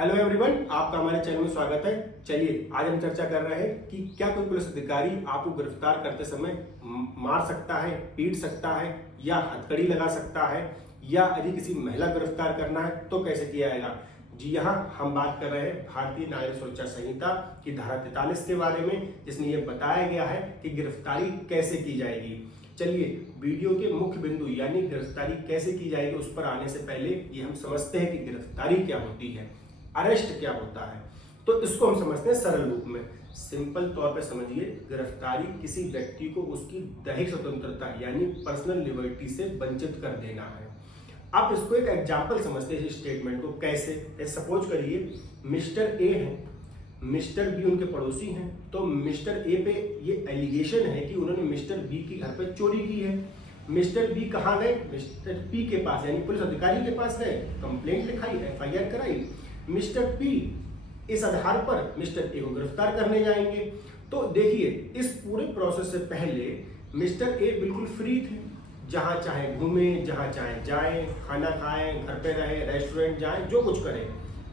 Hello everyone, आपका हमारे channel में स्वागत है। चलिए आज हम चर्चा कर रहे हैं कि क्या कोई पुलिस अधिकारी आपको गिरफ्तार करते समय मार सकता है, पीट सकता है या हथकड़ी लगा सकता है, या यदि किसी महिला गिरफ्तार करना है तो कैसे किया जाएगा। जी यहाँ हम बात कर रहे हैं भारतीय नागरिक सुरक्षा संहिता की धारा 43 के बारे में, जिसमें यह बताया गया है कि गिरफ्तारी कैसे की जाएगी। चलिए वीडियो के मुख्य बिंदु यानी गिरफ्तारी कैसे की जाएगी उस पर आने से पहले ये हम समझते हैं कि गिरफ्तारी क्या होती है, अरेस्ट क्या होता है। तो इसको हम समझते हैं सरल रूप में, सिंपल तौर पे समझिए। गिरफ्तारी किसी व्यक्ति को उसकी दैहिक स्वतंत्रता यानी पर्सनल लिबर्टी से वंचित कर देना है। आप इसको एक एग्जांपल समझते हैं इस स्टेटमेंट को। कैसे? सपोज करिए मिस्टर ए है, मिस्टर बी उनके पड़ोसी हैं, तो मिस्टर ए पे ये एलिगेशन है कि उन्होंने मिस्टर बी के घर पर चोरी की है। मिस्टर बी कहाँ गए? मिस्टर पी के पास यानी पुलिस अधिकारी के पास गए, कंप्लेंट लिखाई, FIR कराई। मिस्टर पी इस आधार पर मिस्टर ए को गिरफ्तार करने जाएंगे। तो देखिए इस पूरे प्रोसेस से पहले मिस्टर ए बिल्कुल फ्री थे, जहां चाहे घूमें, जहां चाहे जाएं, खाना खाएं, घर पे रहे, रेस्टोरेंट जाएं, जो कुछ करें।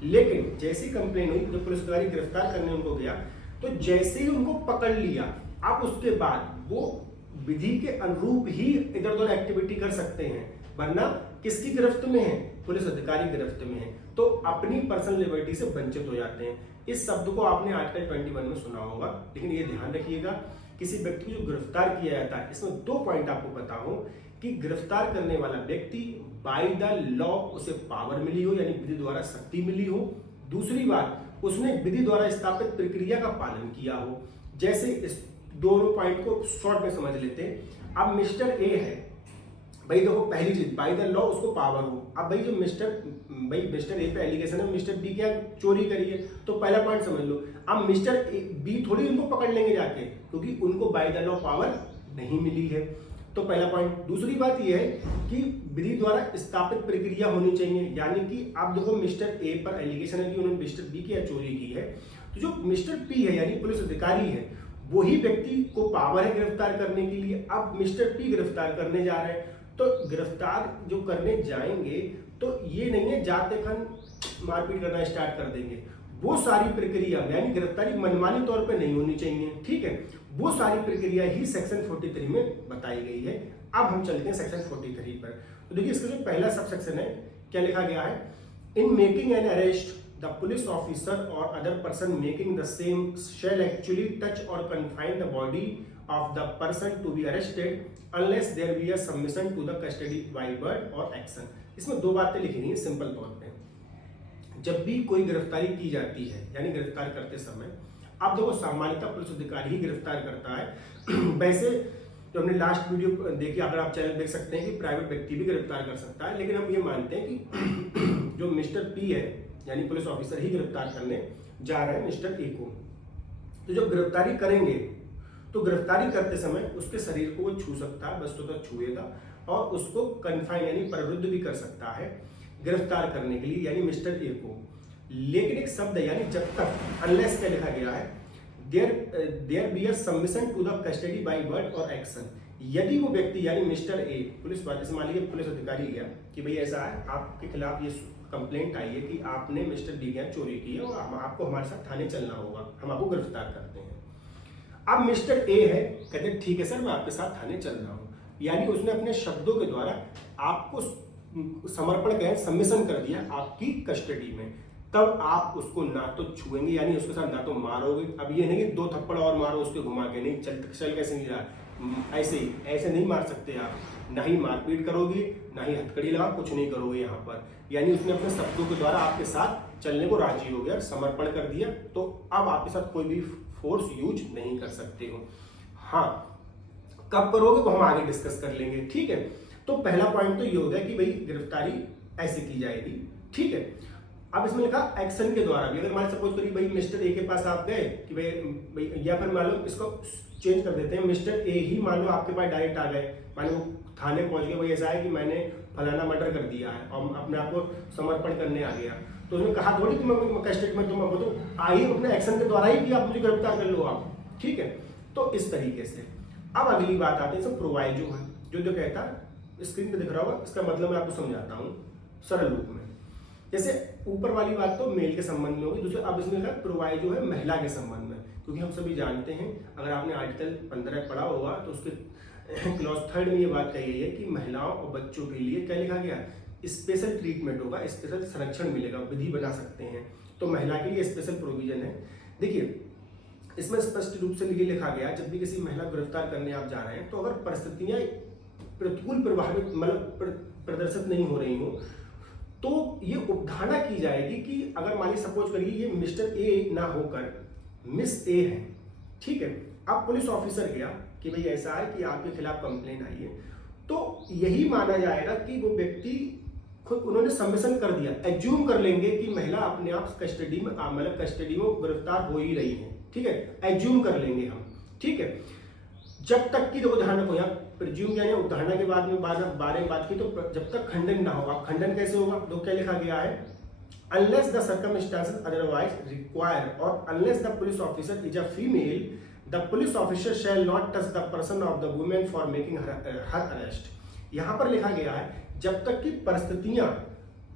लेकिन जैसी कंप्लेन हुई, जब पुलिस अधिकारी गिरफ्तार करने उनको गया, तो जैसे ही उनको पकड़ लिया, अब उसके बाद वो विधि के अनुरूप ही इधर उधर एक्टिविटी कर सकते हैं, वरना किसकी गिरफ्त में है? पुलिस अधिकारी गिरफ्त में है, तो अपनी पर्सनल लिबर्टी से वंचित हो जाते हैं। इस शब्द को आपने आर्टिकल 21 में सुना होगा, लेकिन ये ध्यान रखिएगा किसी व्यक्ति को जो गिरफ्तार किया जाता है, इसमें 2 पॉइंट आपको पता हो कि गिरफ्तार करने वाला व्यक्ति बाय द लॉ उसे पावर मिली हो यानी विधि द्वारा शक्ति मिली हो। दूसरी बात, उसने विधि द्वारा स्थापित प्रक्रिया का पालन किया हो। जैसे इस दोनों पॉइंट को शॉर्ट में समझ लेते हैं। अब मिस्टर ए है, भाई देखो पहली चीज बाय द लॉ उसको पावर हो। अब भाई जो मिस्टर ए पे एलिगेशन है मिस्टर बी क्या चोरी करी है, तो पहला पॉइंट समझ लो। अब मिस्टर बी थोड़ी उनको पकड़ लेंगे जाके, क्योंकि उनको बाय द लॉ पावर नहीं मिली है, तो पहला पॉइंट। दूसरी बात यह है कि विधि द्वारा स्थापित प्रक्रिया होनी चाहिए, यानी कि आप देखो मिस्टर ए पर एलिगेशन है कि उन्होंने मिस्टर बी की चोरी की है, तो जो मिस्टर पी है यानी पुलिस अधिकारी है, वही व्यक्ति को पावर है गिरफ्तार करने के लिए। अब मिस्टर पी गिरफ्तार करने जा रहे हैं, तो गिरफ्तार जो करने जाएंगे तो ये नहीं है जाते खन मारपीट करना स्टार्ट कर देंगे। वो सारी प्रक्रिया यानी गिरफ्तारी मनमानी तौर पे नहीं होनी चाहिए, ठीक है। वो सारी प्रक्रिया ही सेक्शन 43 में बताई गई है। अब हम चलते हैं सेक्शन 43 पर। तो देखिए इसका जो पहला सब सेक्शन है, क्या लिखा गया है? In making an arrest the police officer or other person making the same shall actually touch or confine the body of the person to be arrested unless there be a submission to the custody by word or action। इसमें 2 बातें लिखी हैं simple तौर पे। जब भी कोई गिरफ्तारी की जाती है यानी गिरफ्तार करते समय, अब देखो सामान्यतः पुलिस अधिकारी ही गिरफ्तार करता है। वैसे जो हमने लास्ट वीडियो देखी, अगर आप चैनल देख सकते हैं कि प्राइवेट व्यक्ति भी गिरफ्तार कर सकता है, लेकिन हम ये मानते हैं कि जो मिस्टर पी है यानी पुलिस ऑफिसर ही गिरफ्तार करने जा रहे हैं मिस्टर ए को। तो जब गिरफ्तारी करेंगे तो गिरफ्तारी करते समय उसके शरीर को वो छू सकता है, वस्तुतः छुएगा, और उसको कन्फाइन यानी प्रवृत्त भी कर सकता है गिरफ्तार करने के लिए यानी मिस्टर ए को। लेकिन एक शब्द यानी जब तक, अनलेस क्या लिखा गया है, there be a submission to the custody by word और एक्शन। यदि वो व्यक्ति यानी मिस्टर ए पुलिस वाले से मान लीजिए पुलिस अधिकारी गया कि भाई ऐसा है, आपके खिलाफ ये कंप्लेंट आई है कि आपने मिस्टर डी के यहाँ चोरी की है और आपको हमारे साथ थाने चलना होगा, हम आपको गिरफ्तार करते हैं। अब मिस्टर ए है, कहते हैं ठीक है सर मैं आपके साथ थाने चल रहा हूं, यानी उसने अपने शब्दों के द्वारा आपको समर्पण करें, सबमिशन कर दिया आपकी कस्टडी में। तब आप उसको ना तो छुएंगे यानी उसके साथ ना तो मारोगे। अब ये नहीं कि 2 थप्पड़ और मारो उसके घुमा के, नहीं चल कैसे नहीं रहा, ऐसे ही ऐसे नहीं मार सकते आप। ना ही मारपीट करोगे, ना ही हथकड़ी लगा, कुछ नहीं करोगे यहाँ पर। यानी उसने अपने शब्दों के द्वारा आपके साथ चलने को राजी हो गया, समर्पण कर दिया, तो अब आपके साथ कोई भी फोर्स यूज नहीं कर सकते हो। हाँ, कब करोगे वो हम आगे डिस्कस कर लेंगे, ठीक है। तो पहला पॉइंट तो ये हो गया कि भाई गिरफ्तारी ऐसे की जाएगी, ठीक है। अब इसमें लिखा एक्शन के द्वारा भी। अगर मान सपोज करिए भाई मिस्टर ए के पास आप गए कि भाई, या फिर मान लो इसको चेंज कर देते हैं, मिस्टर ए ही मान लो आपके पास डायरेक्ट आ गए, मान लो थाने पहुंच गए, भाई ऐसा है कि मैंने फलाना मर्डर कर दिया है और अपने आप को समर्पण करने आ गया, तो उसने कहा थोड़ी कि मैं कस्टडी में, तुम तो आई अपने एक्शन के द्वारा ही कि आप मुझे गिरफ्तार कर लो आप, ठीक है। तो इस तरीके से अब अगली बात आती है सब प्रोवाइजो है, जो कहता है स्क्रीन पे दिख रहा होगा, इसका मतलब मैं आपको समझाता हूँ सरल रूप में। जैसे ऊपर वाली बात तो मेल के संबंध में होगी। दूसरा अब इसमें लिखा प्रोवाइड जो है महिला के संबंध में, क्योंकि हम सभी जानते हैं, अगर आपने आर्टिकल 15 पढ़ा होगा तो उसके क्लॉज 3 में ये बात कही गई है कि महिलाओं और बच्चों के लिए क्या लिखा गया, स्पेशल ट्रीटमेंट होगा, स्पेशल संरक्षण मिलेगा, विधि बना सकते हैं। तो महिला के लिए स्पेशल प्रोविजन है। देखिए इसमें स्पष्ट रूप से ये लिखा गया, जब भी किसी महिला को गिरफ्तार करने आप जा रहे हैं तो अगर परिस्थितियां प्रतिकूल प्रभावित मतलब प्रदर्शित नहीं हो रही हो तो ये उपधारणा की जाएगी कि अगर मान लीजिए सपोज करिए ये मिस्टर ए ना होकर मिस ए है, ठीक है। अब पुलिस ऑफिसर गया कि भाई ऐसा है कि आपके खिलाफ कंप्लेन आई है, तो यही माना जाएगा कि वो व्यक्ति खुद उन्होंने सबमिशन कर दिया, एज्यूम कर लेंगे कि महिला अपने आप कस्टडी में मतलब कस्टडी में गिरफ्तार हो ही रही है, ठीक है, एज्यूम कर लेंगे हम, ठीक है। जब तक की उदाहरण को यहाँ प्रिज्यूम यानी उदाहरण के बाद में बारे में बात की, तो जब तक खंडन ना होगा, खंडन कैसे होगा, तो क्या लिखा गया है, unless the circumstances otherwise require or unless the police officer is a female, the police officer shall not touch the person of the woman for making her arrest। यहाँ पर लिखा गया है जब तक कि परिस्थितियां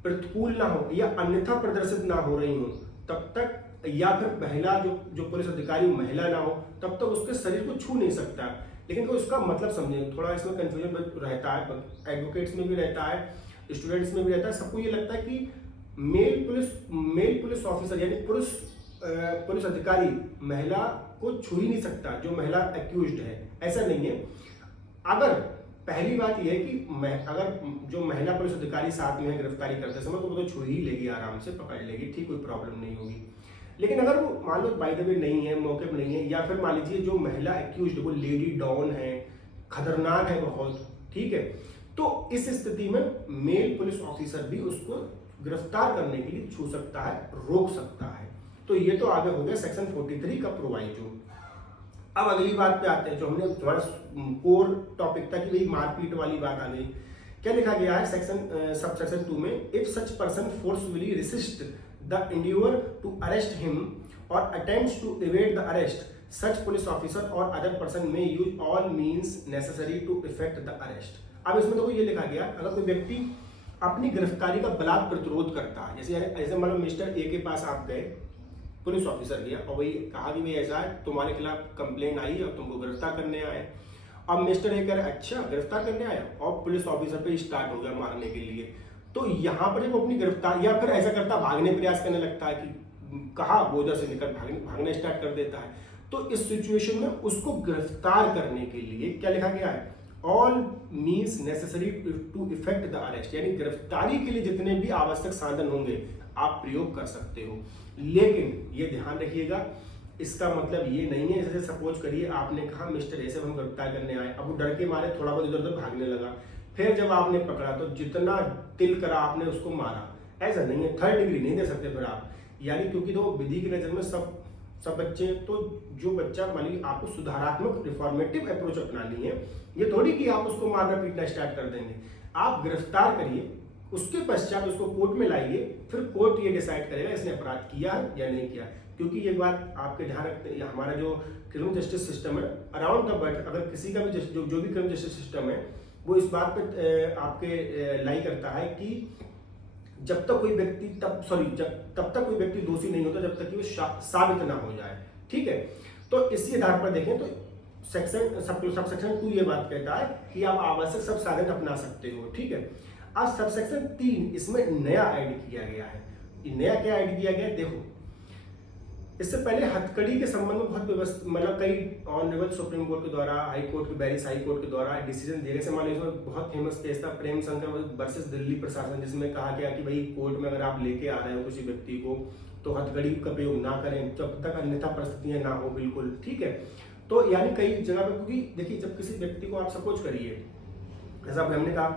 प्रतिकूल ना हो या अन्यथा प्रदर्शित ना हो रही हो तब तक, या फिर महिला जो पुलिस अधिकारी महिला ना हो तब तक उसके शरीर को छू नहीं सकता। लेकिन कोई उसका मतलब समझे, थोड़ा इसमें कंफ्यूजन रहता है, एडवोकेट्स में भी रहता है, स्टूडेंट्स में भी रहता है, सबको ये लगता है कि मेल पुलिस ऑफिसर यानी पुलिस अधिकारी महिला को छू ही नहीं सकता जो महिला एक्यूज्ड है। ऐसा नहीं है। अगर पहली बात यह है कि अगर जो महिला पुलिस अधिकारी साथ में है गिरफ्तारी करते समय तो वो तो छू ही लेगी, आराम से पकड़ लेगी, ठीक, कोई प्रॉब्लम नहीं होगी। लेकिन अगर वो मान लो बाय द वे नहीं है, मौके पर नहीं है, या फिर मान लीजिए जो महिला एक्यूज्ड वो लेडी डॉन है, खतरनाक है बहुत, ठीक है, तो इस स्थिति में मेल पुलिस ऑफिसर भी उसको गिरफ्तार करने के लिए छू सकता है, रोक सकता है। तो ये तो आगे हो गया सेक्शन 43 का प्रोवाइजो। अब अगली बात पे आते हैं, जो हमने हमारा कोर टॉपिक था कि भाई मारपीट वाली बात आ गई। क्या लिखा गया है सब सेक्शन 2 में, if such person forcefully resist the endeavour to arrest him or attempts to evade the arrest, such police officer or other person may use all means necessary to effect the arrest. अब इसमें देखो ये लिखा गया, अगर कोई व्यक्ति अपनी गिरफ्तारी का बलात् प्रतिरोध करता है, जैसे मान लो मिस्टर ए के पास आप गए, पुलिस ऑफिसर गया और वही कहा कि भाई ऐसा है तुम्हारे खिलाफ कंप्लेंट आई है और तुमको गिरफ्तार करने आए। अब मिस्टर ए कह रहे अच्छा गिरफ्तार करने आया, और पुलिस ऑफिसर पे स्टार्ट हो गया मारने के लिए। तो यहाँ पर वो अपनी गिरफ्तार, या फिर ऐसा करता भागने प्रयास करने लगता है कि कहा बोझा से निकल भागना स्टार्ट कर देता है, तो इस सिचुएशन में उसको गिरफ्तार करने के लिए क्या लिखा गया है, all means necessary to effect the arrest, यानी गिरफ्तारी के लिए जितने भी आवश्यक साधन होंगे आप प्रयोग कर सकते हो। लेकिन ये ध्यान रखिएगा, इसका मतलब ये नहीं है, जैसे सपोज करिए आपने कहा मिस्टर ए से हम गिरफ्तार करने आए, अब वो डर के मारे थोड़ा बहुत इधर उधर भागने लगा, फिर जब आपने पकड़ा तो जितना तिल करा आपने उसको मारा, ऐसा नहीं है, 3rd डिग्री नहीं दे सकते फिर आप, यानी क्योंकि तो विधि की नजर में सब बच्चे, तो जो बच्चा मान लीजिए आपको सुधारात्मक रिफॉर्मेटिव अप्रोच अपनानी है, ये थोड़ी कि आप उसको मारना पीटना स्टार्ट कर देंगे। आप गिरफ्तार करिए, उसके पश्चात उसको कोर्ट में लाइए, फिर कोर्ट ये डिसाइड करेगा इसने अपराध किया या नहीं किया। क्योंकि ये बात आपके ध्यान रखते हैं, हमारा जो क्रिमिनल जस्टिस सिस्टम है अराउंड द वर्ल्ड, अगर किसी का भी जो भी क्रिमिनल जस्टिस सिस्टम है वो इस बात पे आपके लाई करता है कि जब तक कोई व्यक्ति तब तक कोई व्यक्ति दोषी नहीं होता जब तक कि वो साबित ना हो जाए, ठीक है। तो इसी आधार पर देखें तो सब सेक्शन 2 ये बात कहता है कि आप आवश्यक सब साधन अपना सकते हो, ठीक है। अब सब सेक्शन 3 इसमें नया ऐड किया गया है। नया क्या ऐड किया गया है, देखो इससे पहले हथकड़ी के संबंध में बहुत व्यवस्था, मतलब कई ऑनरेबल सुप्रीम कोर्ट के द्वारा, हाई कोर्ट के, बैरिस हाई कोर्ट के द्वारा डिसीजन दिए गए। मान लीजिए इसमें बहुत फेमस केस था प्रेम शंकर वर्सेस दिल्ली प्रशासन, जिसमें कहा गया कि भाई कोर्ट में अगर आप लेके आ रहे हो किसी व्यक्ति को तो हथकड़ी का प्रयोग ना करें जब तक अन्यथा परिस्थितियां ना हो, बिल्कुल ठीक है। तो यानी कई जगह पे, क्योंकि देखिए जब किसी व्यक्ति को आप सपोज करिए, जैसा हमने कहा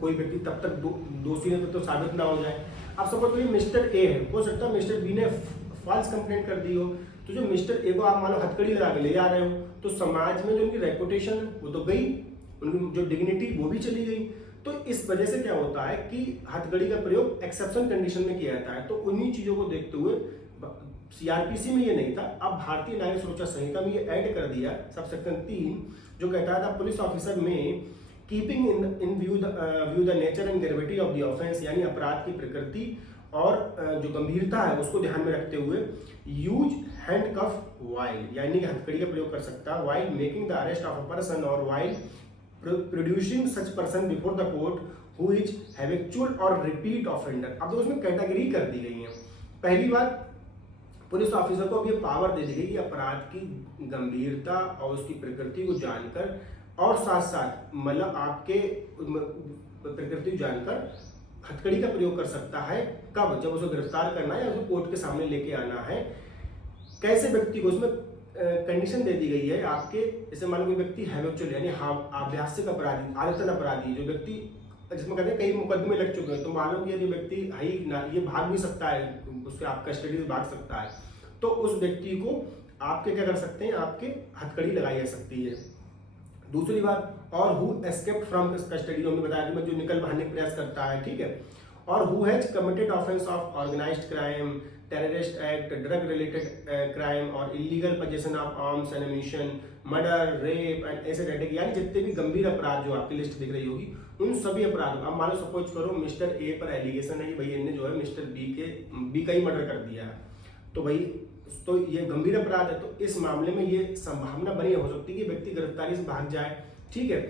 कोई व्यक्ति तब तक दोषी है तो साबित ना हो जाए। आप सपोज करिए मिस्टर ए है, हो सकता है मिस्टर बी ने फॉल्स कंप्लेंट कर दी हो, तो जो मिस्टर ए को आप मान लो हथकड़ी लगा के ले जा रहे हो तो समाज में जो उनकी रेपुटेशन है वो तो गई, उनकी जो डिग्निटी वो भी चली गई। तो इस वजह से क्या होता है कि हथकड़ी का प्रयोग एक्सेप्शन कंडीशन में किया जाता है। तो उन्हीं चीजों को देखते हुए सीआरपीसी में ये नहीं था, अब भारतीय नागरिक सुरक्षा संहिता में ये ऐड कर दिया सब सेक्शन 3, जो कहता था पुलिस ऑफिसर में keeping in view the nature and gravity of the offence, यानी अपराध की प्रकृति और जो गंभीरता है उसको ध्यान में रखते हुए यूज हैंडकफ वाइल, यानी कि हथकड़ी का प्रयोग कर सकता है while making the arrest of a person or while producing such person before the court who is habitual or repeat offender. अब तो उसमें कैटेगरी कर दी गई है। पहली बात, पुलिस ऑफिसर को अब ये पावर दे दी गई कि अपराध की गंभीरता और उसकी प्रकृति को जानकर और साथ साथ मतलब आपके प्रकृति को जानकर हथकड़ी का प्रयोग कर सकता है। कब? जब उसे गिरफ्तार करना है या उसे कोर्ट के सामने लेके आना है। कैसे व्यक्ति को, उसमें कंडीशन दे दी गई है आपके, जैसे मान लो कोई व्यक्ति हैबिचुअल यानी अभ्यासिक अपराधी, आदतन अपराधी, जो व्यक्ति जिसमें कहते हैं कई मुकदमे लग चुके हैं, तो मान लो कि यदि व्यक्ति ये भाग भी सकता है, उसके आप कस्टडी से भाग सकता है, तो उस व्यक्ति को आपके क्या कर सकते हैं, आपके हथकड़ी लगाई जा सकती है। दूसरी बात, और हु एस्केप्ड फ्रॉम कस्टडी, हमने बताया कि जो निकल भागने का प्रयास करता है, ठीक है, और who has committed offence of organised crime, terrorist act, drug related crime or illegal possession of arms and ammunition, murder, rape and acid, यानी जितने भी गंभीर अपराध जो आपकी लिस्ट दिख रही होगी उन सभी अपराधों। अब मान लो सपोज करो मिस्टर ए पर एलिगेशन है कि भाई इन्होंने जो है मिस्टर बी का ही मर्डर कर दिया है, तो भाई तो ये गंभीर अपराध है, तो इस मामले में ये संभावना बनी हो सकती है कि व्यक्ति गिरफ्तारी से भाग जाए, ठीक है,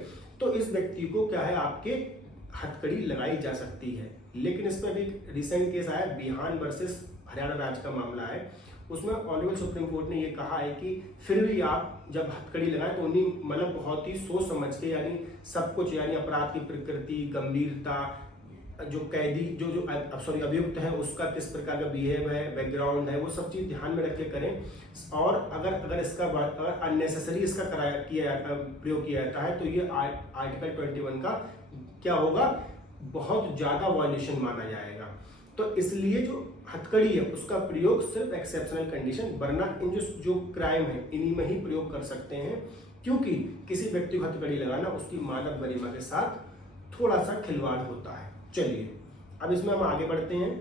तो इस व्यक्ति को क्या है आपके हथकड़ी लगाई जा सकती है। लेकिन इस पर भी रिसेंट केस आया, बिहान वर्सेस हरियाणा राज्य का मामला है, उसमें ऑनरेबल सुप्रीम कोर्ट ने ये कहा है कि फिर भी आप जब हथकड़ी लगाएं तो उन्हीं मतलब बहुत ही सोच समझ के, यानी सब कुछ, यानी अपराध की प्रकृति, गंभीरता, जो कैदी जो अभियुक्त है उसका किस प्रकार का बिहेव है, बैकग्राउंड है, वो सब चीज ध्यान में रख के करें। और अगर इसका अननेसेसरी इसका प्रयोग किया जाता है तो ये आर्टिकल 21 का क्या होगा, बहुत ज्यादा वायलेशन माना जाएगा। तो इसलिए जो हथकड़ी है उसका प्रयोग सिर्फ एक्सेप्शनल कंडीशन, वरना इन जो क्राइम है इन्हीं में ही प्रयोग कर सकते हैं, क्योंकि किसी व्यक्ति को हथकड़ी लगाना उसकी मानव गरिमा के साथ थोड़ा सा खिलवाड़ होता है। चलिए अब इसमें हम आगे बढ़ते हैं,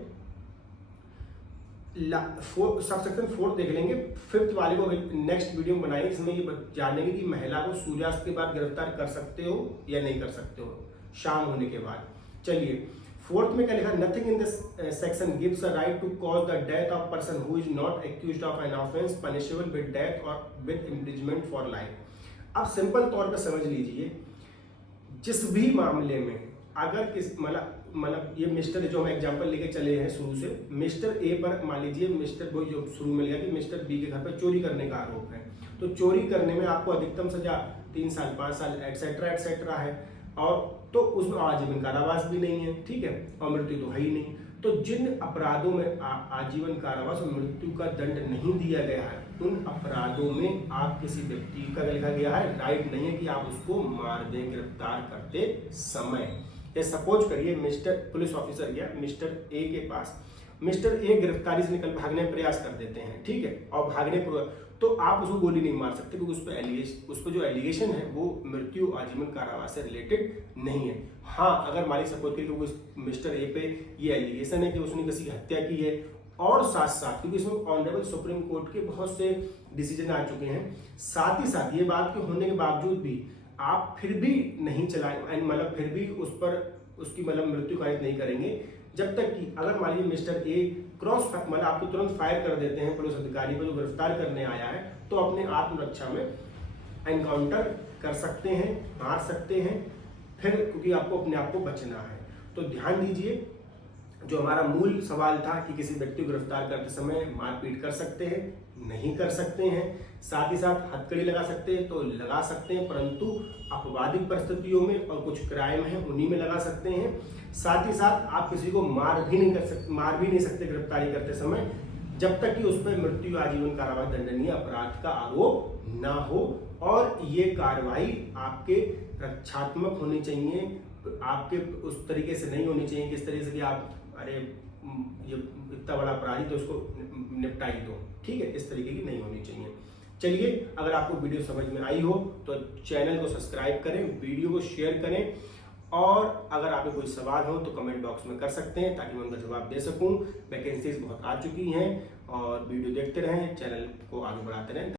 सबसेक्शन 4 देख लेंगे। 5th वाले को नेक्स्ट वीडियो बनाएंगे, इसमें ये जानेंगे कि महिला को सूर्यास्त के बाद गिरफ्तार कर सकते हो या नहीं कर सकते हो, शाम होने के बाद। चलिए 4th में क्या लिखा, nothing in this section gives a right to cause the death of person who is not accused of an offence punishable with death और विद इम्प्रिजमेंट फॉर लाइफ। अब सिंपल तौर पे समझ लीजिए, जिस भी मामले में अगर किस मतलब ये मिस्टर, जो हम एग्जांपल लेके चले हैं शुरू से, मिस्टर ए पर मान लीजिए मिस्टर वो जो शुरू में लिया कि मिस्टर बी के घर पर चोरी करने का आरोप है, तो चोरी करने में आपको अधिकतम सजा 3 साल 5 साल एटसेट्रा एटसेट्रा है, और तो उसमें आजीवन कारावास भी नहीं है, ठीक है, और मृत्यु तो है ही नहीं। तो जिन अपराधों में आजीवन कारावास और मृत्यु का दंड नहीं दिया गया है, उन अपराधों में आप किसी व्यक्ति का लिखा गया है राइट नहीं है कि आप उसको मार दें गिरफ्तार करते समय। सपोज करिए मिस्टर पुलिस ऑफिसर गया मिस्टर ए के पास, मिस्टर ए गिरफ्तारी से निकल भागने का प्रयास कर देते हैं, ठीक है, और भागने पर तो आप उसको गोली नहीं मार सकते, क्योंकि उस पर जो एलिगेशन है वो मृत्यु आजीवन कारावास से रिलेटेड नहीं है। हाँ, अगर मान लीजिए सपोज करिए मिस्टर ए पे ये एलिगेशन है कि उसने किसी की हत्या की है, और साथ साथ क्योंकि इसमें ऑनरेबल सुप्रीम कोर्ट के बहुत से डिसीजन आ चुके हैं, साथ ही साथ ये बात के होने के बावजूद भी आप फिर भी नहीं चलाएं, मतलब फिर भी उस पर उसकी मतलब मृत्यु कारित नहीं करेंगे, जब तक कि अगर मान लीजिए मिस्टर ए क्रॉस मतलब आपको तुरंत फायर कर देते हैं पुलिस अधिकारी को जो गिरफ्तार करने आया है, तो अपने आत्मरक्षा में एनकाउंटर कर सकते हैं, मार सकते हैं फिर, क्योंकि आपको अपने आप को बचना है। तो ध्यान दीजिए, जो हमारा मूल सवाल था कि किसी व्यक्ति को गिरफ्तार करते समय मारपीट कर सकते हैं, नहीं कर सकते हैं, साथ ही साथ हथकड़ी लगा सकते हैं तो लगा सकते हैं, परंतु अपवादिक परिस्थितियों में और कुछ क्राइम है उन्हीं में लगा सकते हैं। साथ ही साथ आप किसी को मार भी नहीं सकते गिरफ्तारी करते समय, जब तक कि उस पर मृत्यु आजीवन कारावास दंडनीय अपराध का आरोप ना हो, और ये कार्रवाई आपके रक्षात्मक होनी चाहिए, आपके उस तरीके से नहीं होनी चाहिए किस तरीके से कि आप अरे ये इतना बड़ा अपराधी तो उसको निपटाई दो, ठीक है, इस तरीके की नहीं होनी चाहिए। चलिए, अगर आपको वीडियो समझ में आई हो तो चैनल को सब्सक्राइब करें, वीडियो को शेयर करें, और अगर आपके कोई सवाल हो तो कमेंट बॉक्स में कर सकते हैं ताकि मैं उनका जवाब दे सकूं। वैकेंसीज बहुत आ चुकी हैं, और वीडियो देखते रहें, चैनल को आगे बढ़ाते रहें।